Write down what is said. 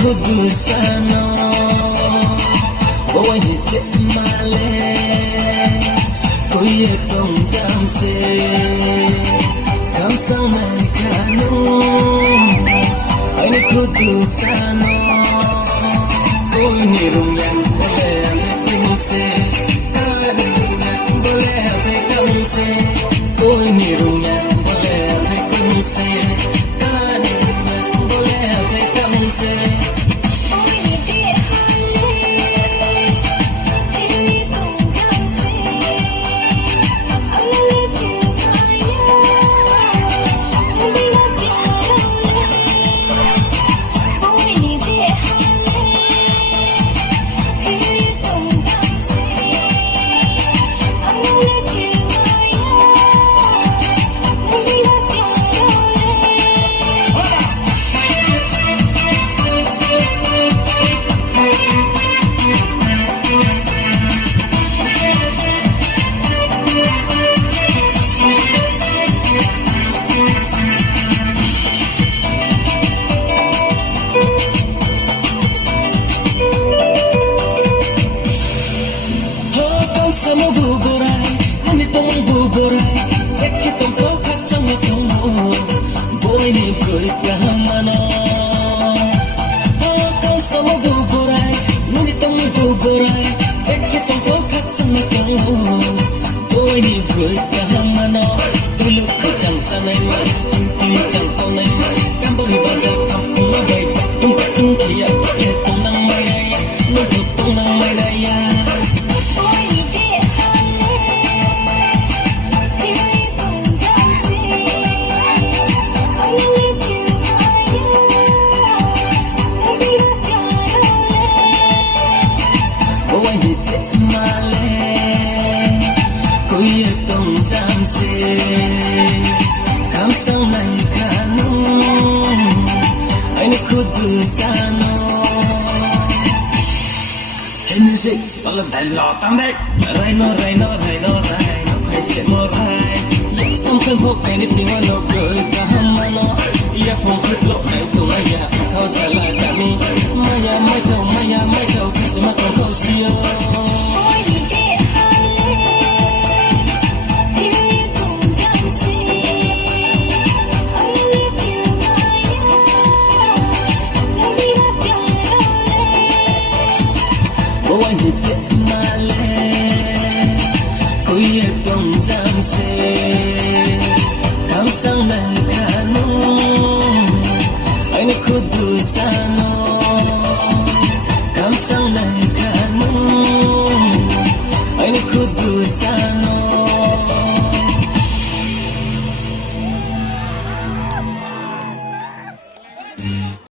Kudusano Bawa hitik male Kuye tong jam se Kam sang nai kanu Aini kudusano Koi ni rumyan boleh ame kamu se Kani rumyan boleh ame kamu se Koi ni rumyan boleh ame kamu se Kani rumyan boleh ame kamu se Sama buburay, ngunit mong buburay Sakit ang pokat sa ito mo Boy ni kulit kahamano Kau sama buburay, ngunit mong buburay Sakit ang pokat sa ito mo Boy ni kulit kahamano Tulog ko dyan sanay mo Tingting dyan tonay mo Kambang baza kampung mabay Tumpatong kiyak Itong nang mayaya Nubutong nang mayaya Kam sang nai kanu Aini kudusano Hey music, balang tay lo tam đấy Rai no Khai sẽ mơ thai Yes, tâm khăn hốc aini tiwa no cười Ka hama no Iya phong khuyết lộ này cùng ai ya Khao trả lại cả mi Maya mai thầu Khai sẽ mắt không khâu siêu Bawa hitik male Kuye tong jam se Kam sang nai kanu Aini kudusano Kam sang nai kanu Aini kudusano